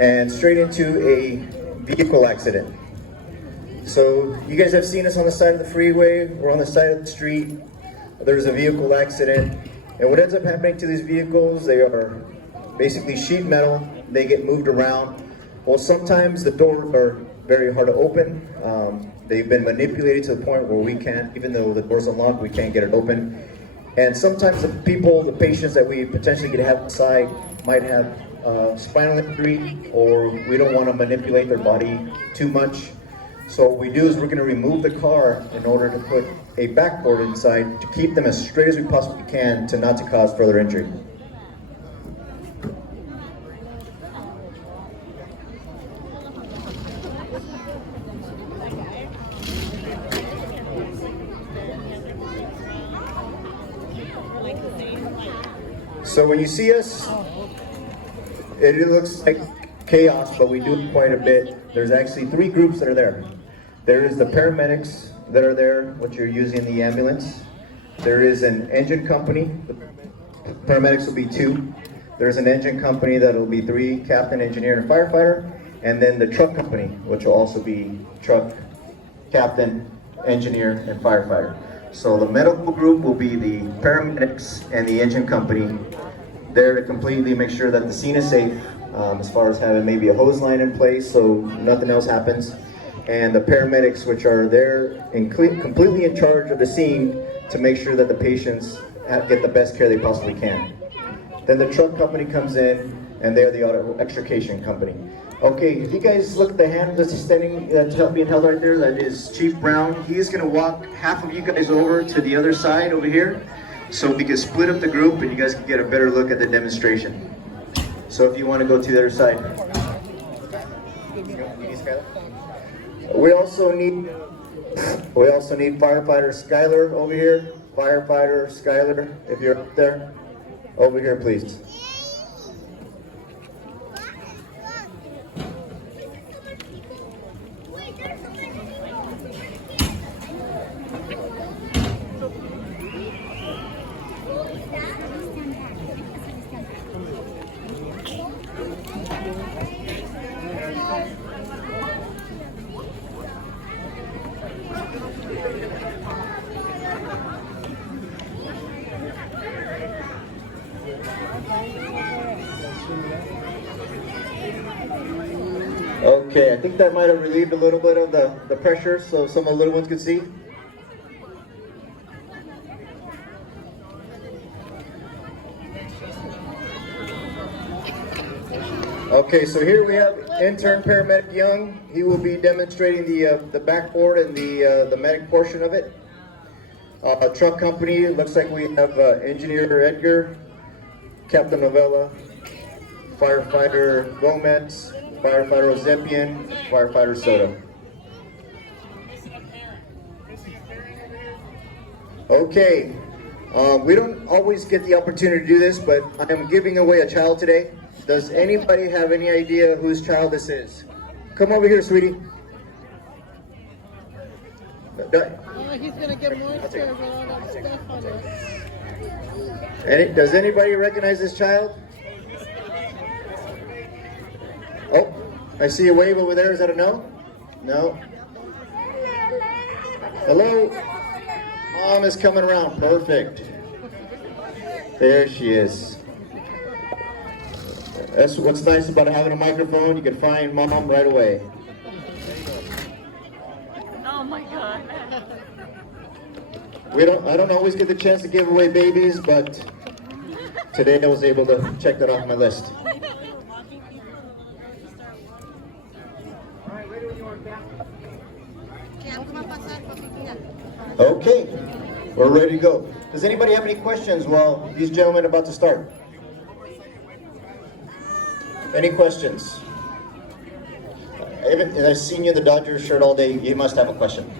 and straight into a vehicle accident. So you guys have seen us on the side of the freeway, we're on the side of the street, there's a vehicle accident, and what ends up happening to these vehicles, they are basically sheet metal, they get moved around. Well, sometimes the doors are very hard to open. They've been manipulated to the point where we can't, even though the door's unlocked, we can't get it open. And sometimes the people, the patients that we potentially could have inside might have spinal injury, or we don't want to manipulate their body too much. So what we do is we're going to remove the car in order to put a backboard inside to keep them as straight as we possibly can to not to cause further injury. So when you see us, it looks like chaos, but we do quite a bit. There's actually 3 groups that are there. There is the paramedics that are there, what you're using in the ambulance. There is an engine company. The paramedics will be 2. There's an engine company that will be 3, captain, engineer, and firefighter. And then the truck company, which will also be truck, captain, engineer, and firefighter. So the medical group will be the paramedics and the engine company, there to completely make sure that the scene is safe, as far as having maybe a hose line in place so nothing else happens. And the paramedics, which are there and completely in charge of the scene to make sure that the patients get the best care they possibly can. Then the truck company comes in, and they're the auto extrication company. Okay, if you guys look at the hand that's standing, that's being held right there, that is Chief Brown. He's gonna walk half of you guys over to the other side over here, so we can split up the group and you guys can get a better look at the demonstration. So if you want to go to the other side. We also need firefighter Skyler over here. Firefighter Skyler, if you're up there, over here please. Okay, I think that might have relieved a little bit of the pressure so some of the little ones could see. Okay, so here we have intern paramedic Young. He will be demonstrating the backboard and the medic portion of it. Truck company, looks like we have engineer Edgar, Captain Novella, firefighter Gomez, firefighter Ozepian, firefighter Soto. Okay, we don't always get the opportunity to do this, but I am giving away a child today. Does anybody have any idea whose child this is? Come over here, sweetie. He's gonna get moisture with all that stuff on it. Does anybody recognize this child? Oh, I see a wave over there. Is that a no? No. Hello? Mom is coming around. Perfect. There she is. That's what's nice about having a microphone. You can find Mom right away. Oh my God. I don't always get the chance to give away babies, but today I was able to check that off my list. Okay, we're ready to go. Does anybody have any questions while these gentlemen are about to start? Any questions? I've seen you in the Dodgers shirt all day. You must have a question.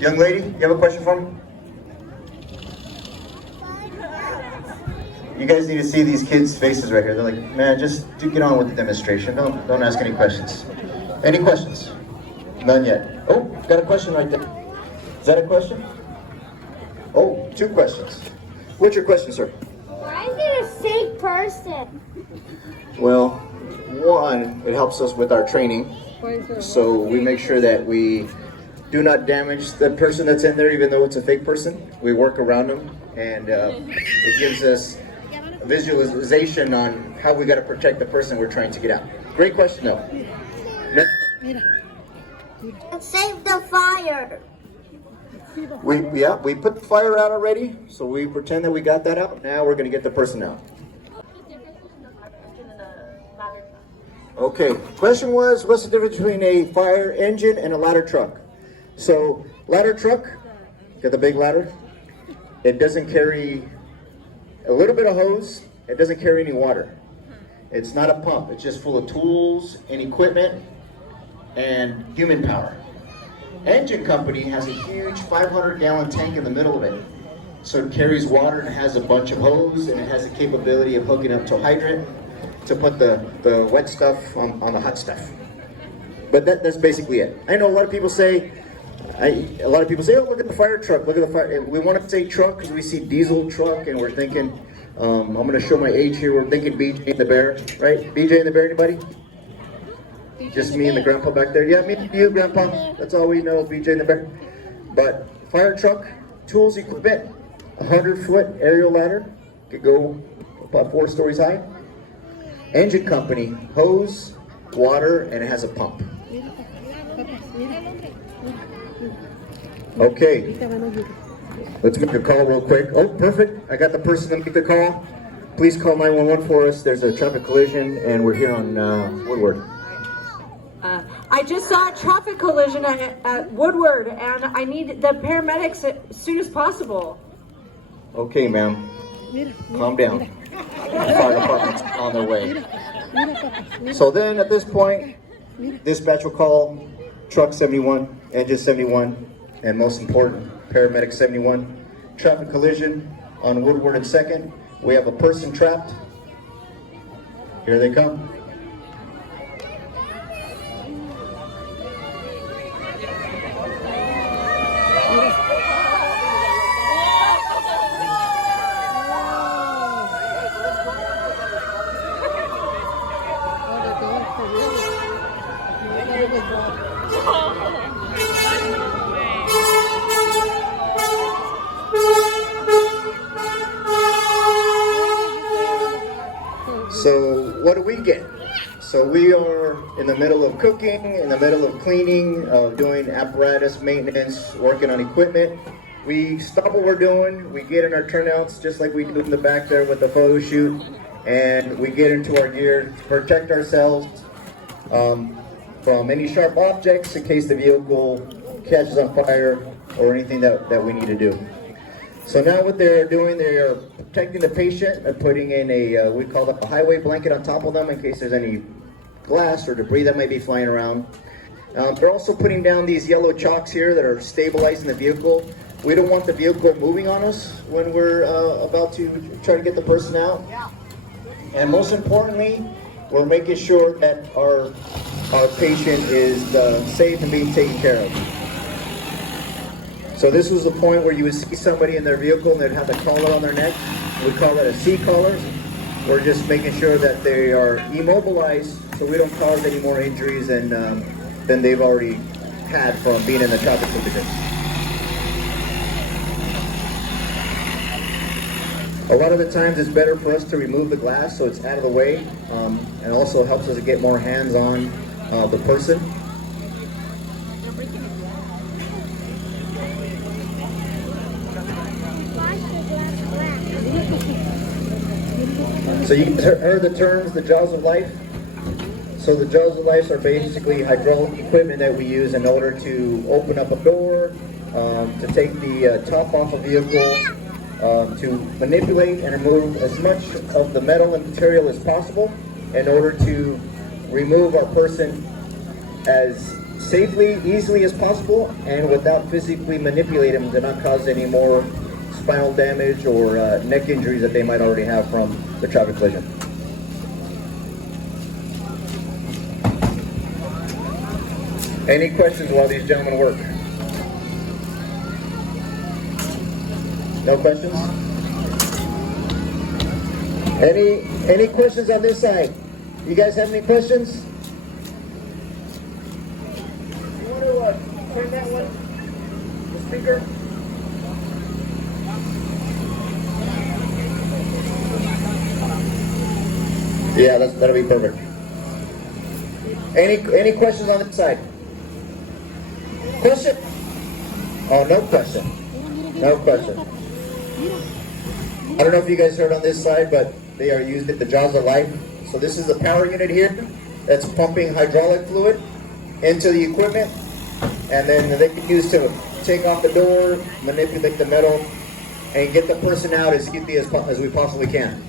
Young lady, you have a question for me? You guys need to see these kids' faces right here. They're like, man, just get on with the demonstration. Don't ask any questions. Any questions? None yet. Oh, got a question right there. Is that a question? Oh, 2 questions. What's your question, sir? Why is it a sick person? Well, one, it helps us with our training. So we make sure that we do not damage the person that's in there, even though it's a fake person. We work around them, and it gives us a visualization on how we got to protect the person we're trying to get out. Great question, though. Save the fire. We put the fire out already, so we pretend that we got that out. Now we're going to get the person out. Okay, question was, what's the difference between a fire engine and a ladder truck? So, ladder truck, got the big ladder. It doesn't carry a little bit of hose. It doesn't carry any water. It's not a pump. It's just full of tools and equipment and human power. Engine company has a huge 500-gallon tank in the middle of it. So it carries water and it has a bunch of hose, and it has the capability of hooking up to a hydrant to put the wet stuff on the hot stuff. But that's basically it. I know a lot of people say, oh, look at the fire truck, look at the fire. We want to say truck because we see diesel truck, and we're thinking, I'm going to show my age here, we're thinking BJ and the Bear, right? BJ and the Bear, anybody? Just me and the grandpa back there. Yeah, me and you, grandpa. That's all we know, BJ and the Bear. But fire truck, tools, equipment, 100-foot aerial ladder, could go about 4 stories high. Engine company, hose, water, and it has a pump. Okay, let's make a call real quick. Oh, perfect. I got the person to make the call. Please call 911 for us. There's a traffic collision, and we're here on Woodward. I just saw a traffic collision at Woodward, and I need the paramedics as soon as possible. Okay, ma'am. Calm down. The fire department's on their way. So then, at this point, dispatch will call truck 71, engine 71, and most important, paramedic 71. Traffic collision on Woodward and 2nd. We have a person trapped. Here they come. So what do we get? So we are in the middle of cooking, in the middle of cleaning, doing apparatus maintenance, working on equipment. We stop what we're doing, we get in our turnouts just like we do in the back there with the photo shoot, and we get into our gear to protect ourselves from any sharp objects in case the vehicle catches on fire or anything that we need to do. So now what they're doing, they are protecting the patient and putting in a, we call it a highway blanket on top of them in case there's any glass or debris that may be flying around. They're also putting down these yellow chocks here that are stabilizing the vehicle. We don't want the vehicle moving on us when we're about to try to get the person out. And most importantly, we're making sure that our patient is safe and being taken care of. So this was the point where you would see somebody in their vehicle and they'd have the collar on their neck. We call that a C collar. We're just making sure that they are immobilized so we don't cause any more injuries than they've already had from being in the traffic collision. A lot of the times it's better for us to remove the glass so it's out of the way, and also helps us to get more hands on the person. So you heard the terms, the jaws of life. So the jaws of life are basically hydraulic equipment that we use in order to open up a door, to take the top off a vehicle, to manipulate and remove as much of the metal and material as possible in order to remove our person as safely, easily as possible, and without physically manipulating them to not cause any more spinal damage or neck injuries that they might already have from the traffic collision. Any questions while these gentlemen work? No questions? Any questions on this side? You guys have any questions? You want to turn that one? The speaker? Yeah, that'll be perfect. Any questions on this side? Question? Oh, no question. No question. I don't know if you guys heard on this side, but they are used at the jaws of life. So this is the power unit here that's pumping hydraulic fluid into the equipment, and then they can use to take off the door, manipulate the metal, and get the person out as quickly as we possibly can.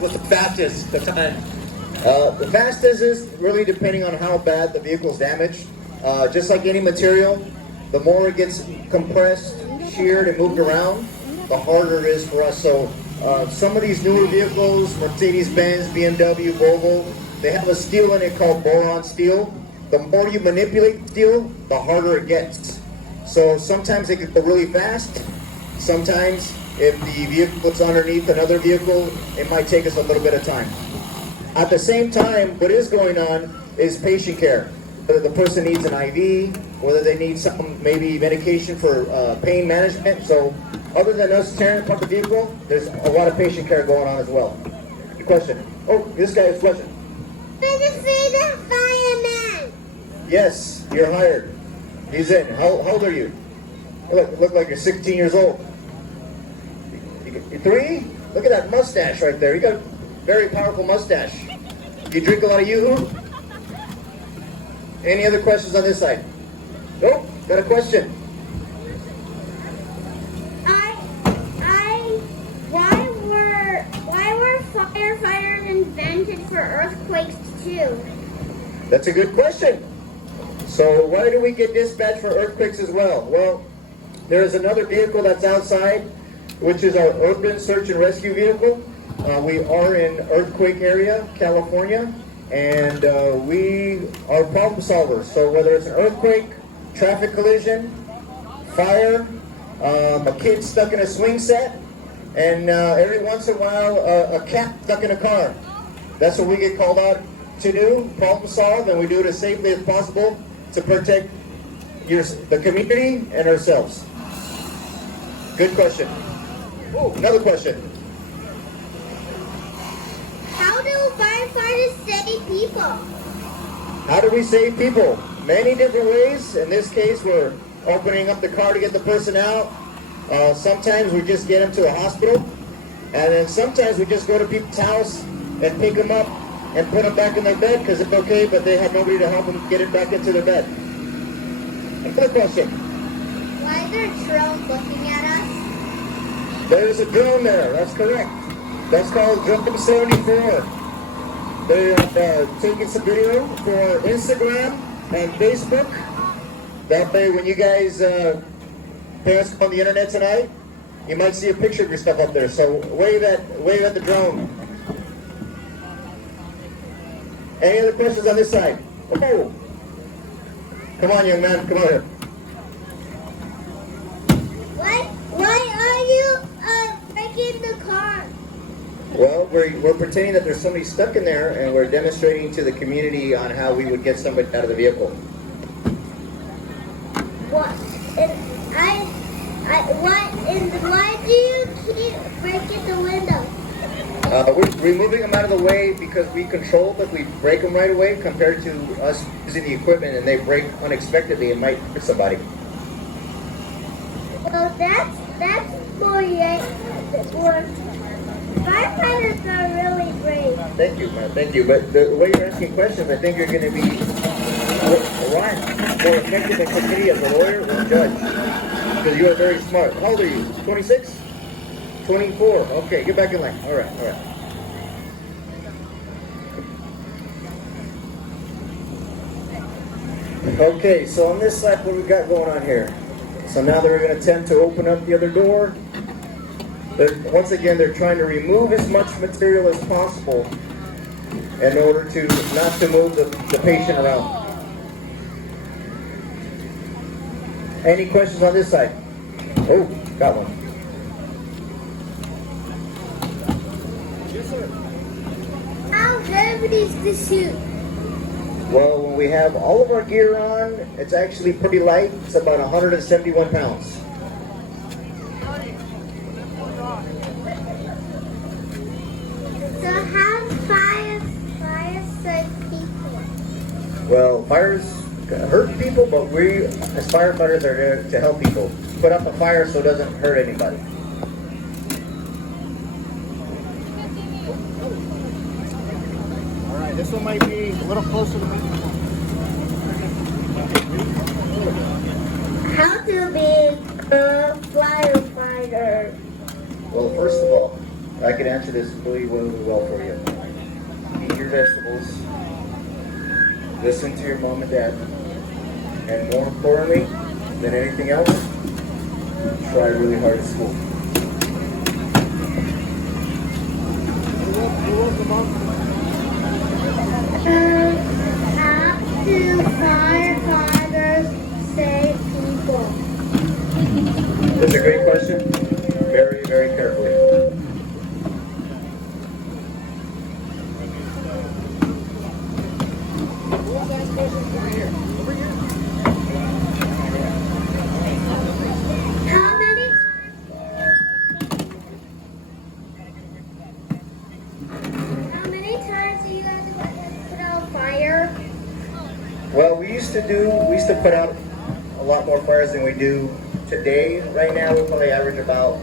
What's the fastest? The time? The fastest is really depending on how bad the vehicle's damaged. Just like any material, the more it gets compressed, sheared, and moved around, the harder it is for us. So some of these newer vehicles, Mercedes-Benz, BMW, Volvo, they have a steel in it called boron steel. The more you manipulate steel, the harder it gets. So sometimes it can go really fast. Sometimes if the vehicle is underneath another vehicle, it might take us a little bit of time. At the same time, what is going on is patient care. Whether the person needs an IV, whether they need some maybe medication for pain management. So other than us tearing apart the vehicle, there's a lot of patient care going on as well. Good question. Oh, this guy has a question. The fireman. Yes, you're hired. He's in. How old are you? Look like you're 16 years old. You're 3? Look at that mustache right there. You got a very powerful mustache. You drink a lot of Yoo-hoo? Any other questions on this side? Nope. Got a question. Why were firefighters invented for earthquakes too? That's a good question. So why do we get dispatched for earthquakes as well? Well, there is another vehicle that's outside, which is our urban search and rescue vehicle. We are in earthquake area, California, and we are problem solvers. So whether it's an earthquake, traffic collision, fire, a kid stuck in a swing set, and every once in a while a cat stuck in a car. That's what we get called out to do, problem solve, and we do it as safely as possible to protect the community and ourselves. Good question. Oh, another question. How do firefighters save people? How do we save people? Many different ways. In this case, we're opening up the car to get the person out. Sometimes we just get them to a hospital. And then sometimes we just go to people's house and pick them up and put them back in their bed because it's okay, but they have nobody to help them get it back into their bed. Another question. Why is there a drone looking at us? There's a drone there. That's correct. That's called Drone 74. They're taking some video for Instagram and Facebook. That way, when you guys parents on the internet tonight, you might see a picture of your stuff up there. So wave at the drone. Any other questions on this side? Oh. Come on, young man. Come on here. Why are you breaking the car? Well, we're pretending that there's somebody stuck in there, and we're demonstrating to the community on how we would get somebody out of the vehicle. What? Why do you keep breaking the window? We're removing them out of the way because we control that we break them right away compared to us using the equipment and they break unexpectedly and might hurt somebody. Well, that's more firefighters are really brave. Thank you, man. Thank you. But the way you're asking questions, I think you're going to be more effective and committee as a lawyer or a judge because you are very smart. How old are you? 26? 24. Okay, get back in line. All right, all right. Okay, so on this side, what we got going on here? So now they're going to attempt to open up the other door. Once again, they're trying to remove as much material as possible in order to not to move the patient around. Any questions on this side? Oh, got one. How heavy is the suit? Well, when we have all of our gear on, it's actually pretty light. It's about 171 pounds. So how fire people? Well, fires hurt people, but we, as firefighters, are there to help people. Put up a fire so it doesn't hurt anybody. All right, this one might be a little closer to me. How to be a firefighter? Well, first of all, I can answer this really well for you. Eat your vegetables. Listen to your mom and dad. And more importantly than anything else, try really hard at school. How do firefighters save people? That's a great question. Very, very carefully. How many times do you guys put out fire? Well, we used to put out a lot more fires than we do today. Right now, we probably average about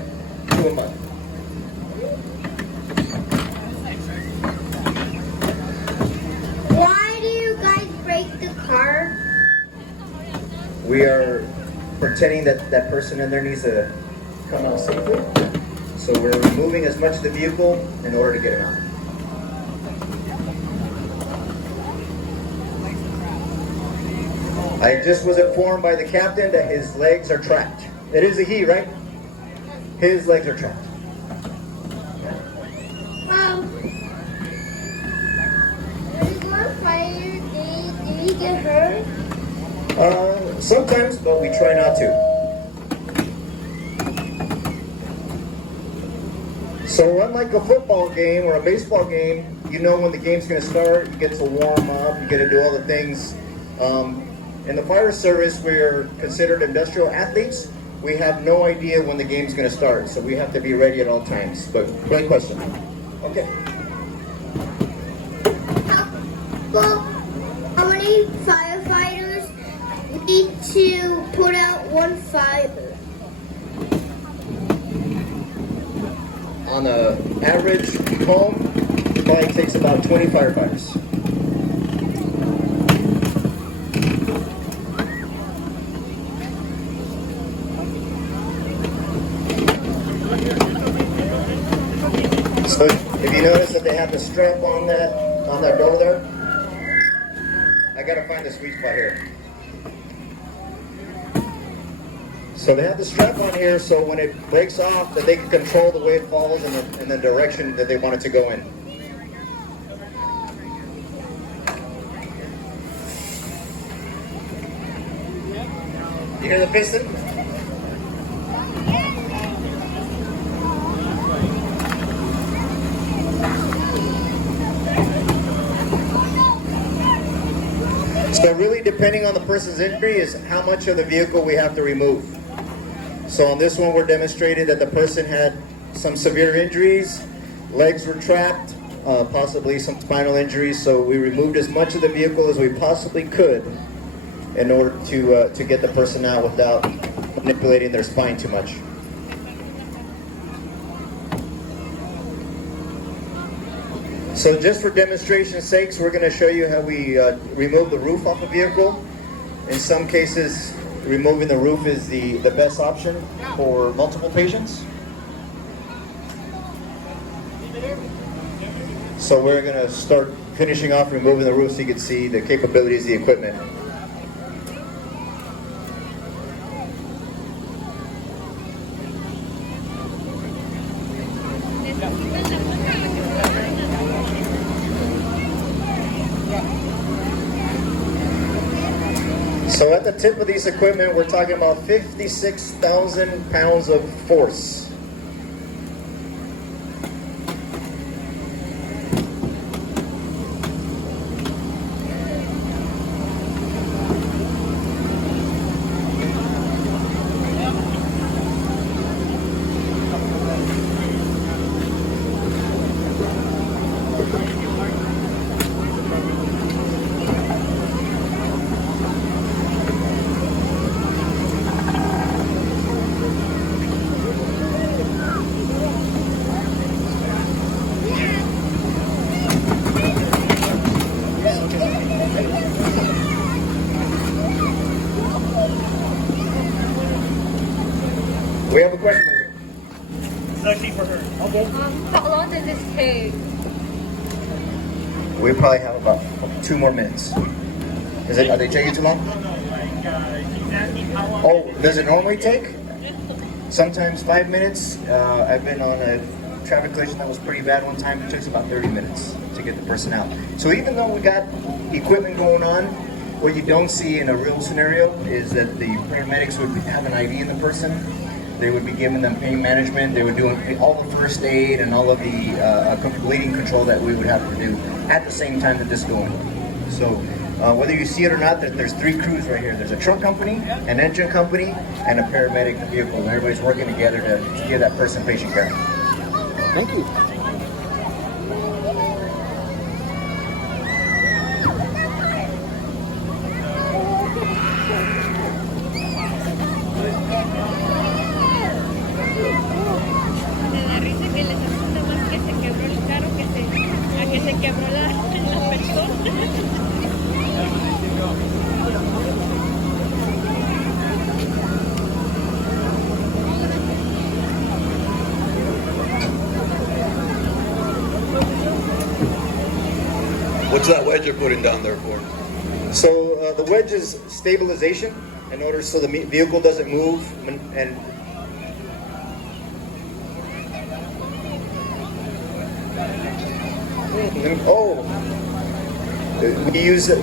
2 a month. Why do you guys break the car? We are pretending that that person in there needs to come out safely. So we're removing as much of the vehicle in order to get him out. I just was informed by the captain that his legs are trapped. It is a he, right? His legs are trapped. When you go on fire, do you get hurt? Sometimes, but we try not to. So unlike a football game or a baseball game, you know when the game's going to start, you get to warm up, you get to do all the things. In the fire service, we're considered industrial athletes. We have no idea when the game's going to start, so we have to be ready at all times. But great question. Okay. How many firefighters need to put out one fire? On an average home, it probably takes about 20 firefighters. So if you notice that they have the strap on that door there, I gotta find the sweet spot here. So they have the strap on here so when it breaks off that they can control the way it falls and the direction that they want it to go in. You hear the piston? So really depending on the person's injury is how much of the vehicle we have to remove. So on this one we're demonstrated that the person had some severe injuries, legs were trapped, possibly some spinal injuries, so we removed as much of the vehicle as we possibly could in order to get the person out without manipulating their spine too much. So just for demonstration's sakes, we're going to show you how we remove the roof off the vehicle. In some cases, removing the roof is the best option for multiple patients. So we're going to start finishing off removing the roof so you can see the capabilities of the equipment. So at the tip of these equipment, we're talking about 56,000 pounds of force. How long does this take? We probably have about 2 more minutes. Are they taking too long? Oh, does it normally take? Sometimes 5 minutes. I've been on a traffic collision that was pretty bad one time. It took us about 30 minutes to get the person out. So even though we got equipment going on, what you don't see in a real scenario is that the paramedics would have an IV in the person. They would be giving them pain management. They would do all the first aid and all of the bleeding control that we would have to do at the same time that this is going. So whether you see it or not, there's 3 crews right here. There's a truck company, an engine company, and a paramedic vehicle. And everybody's working together to give that person patient care. Thank you. Me da risa que les asusta más que se quebró el carro a que se quebró la persona. What's that wedge you're putting down there for? So the wedge is stabilization in order so the vehicle doesn't move and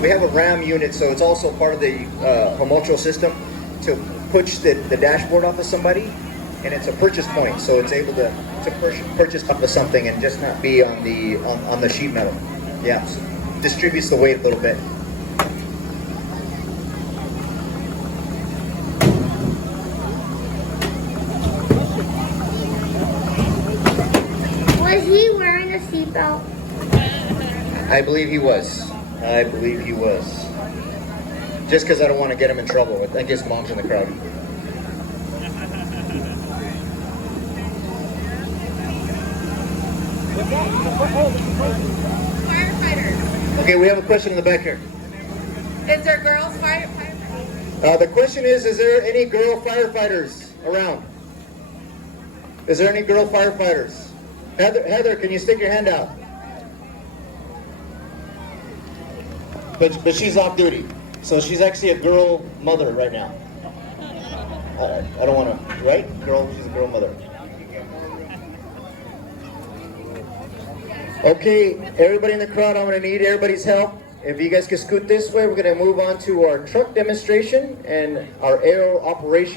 we have a RAM unit, so it's also part of the homotrial system to push the dashboard off of somebody, and it's a purchase point, so it's able to purchase off of something and just not be on the sheet metal. Yeah, so distributes the weight a little bit. Was he wearing a seatbelt? I believe he was. I believe he was. Just because I don't want to get him in trouble. I think his mom's in the crowd. Firefighters. Okay, we have a question in the back here. Is there girls firefighters? The question is there any girl firefighters around? Is there any girl firefighters? Heather, can you stick your hand out? But she's off duty, so she's actually a girl mother right now. I don't want to, right? She's a girl mother. Okay, everybody in the crowd, I'm going to need everybody's help. If you guys can scoot this way, we're going to move on to our truck demonstration and our aero operation.